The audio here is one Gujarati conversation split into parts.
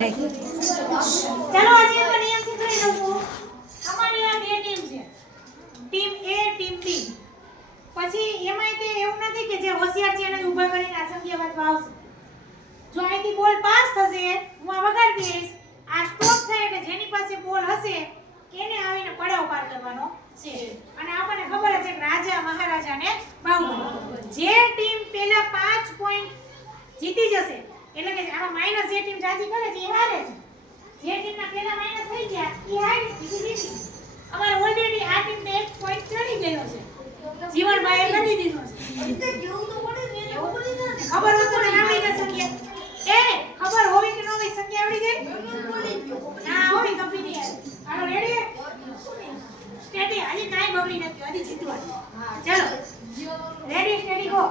ચાલો આજે એક નિયમ કરી લઉં અમારી આ બે ટીમ છે. ટીમ એ ટીમ બી પછી એમાં તે એવું નથી કે જે હોશિયાર છે એને ઊભા કરીને આ વાત વાવશે જો અહીંથી બોલ પાસ થશે, હું આ વગાડી દઈશ. આ સ્ટોપ થાય એટલે જેની પાસે બોલ હશે, એને આવીને પડાવ પાર કરવાનો છે. અને આપણને ખબર છે કે રાજા, મહારાજાને ને જે ટીમ પેલા પાંચ પોઈન્ટ જીતી જશે એટલે કે આમાં માઇનસ જે ટીમ જાજી કરે છે, એ હારે છે. જે ટીમના પેલા માઇનસ થઈ ગયા, એ હારી બીજી જીતી અમારે ઓલરેડી આ ટીમને એક પોઈન્ટ ચડી ગયો છે. જીવનમાં એ નથી દીધો છે. ખબર હોય તો આવડી ન શકીએ. એ, ખબર હોવી કે ન હોવી સંખ્યા આવડી ગઈ? ના, હોવી કપી નહીં હાલો રેડી સ્ટેડી હજી કાઈ બગડી નથી, હજી જીતવાનું. ચલો. રેડી સ્ટેડી ગો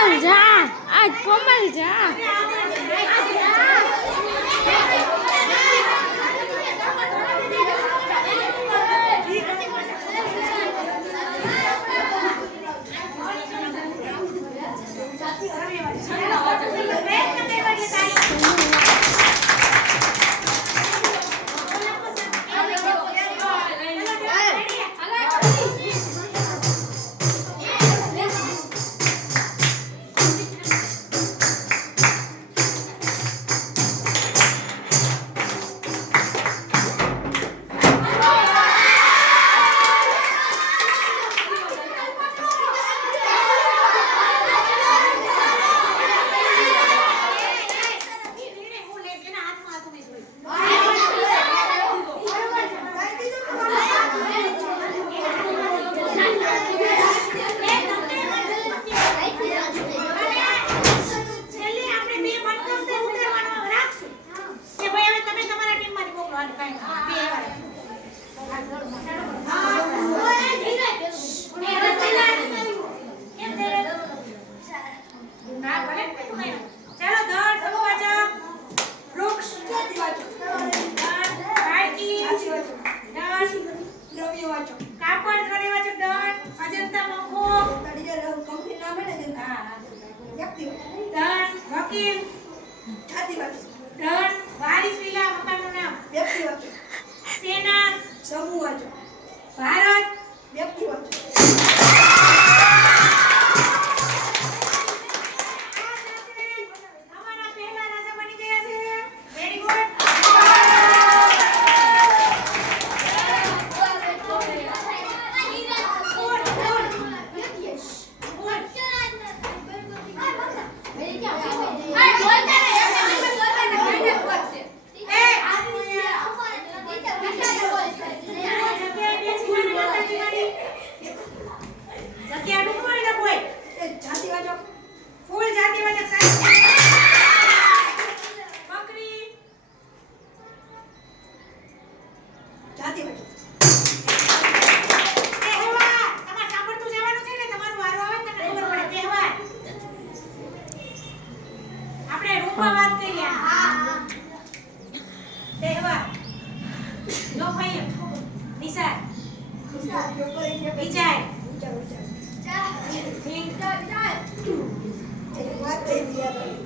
કોમલ જા આજ કોમલ જા Thank you.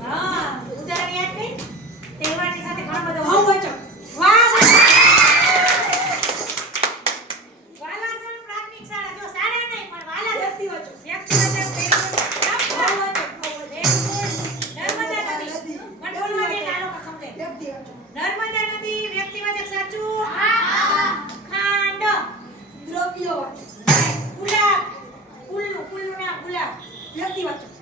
હા ઉદાહરણ યાદ કઈ સાચું ગુલાબ. પુલ્લું પુલ્લું ના ગુલાબ. વ્યક્તિવાચક.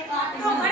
o'clock. No, my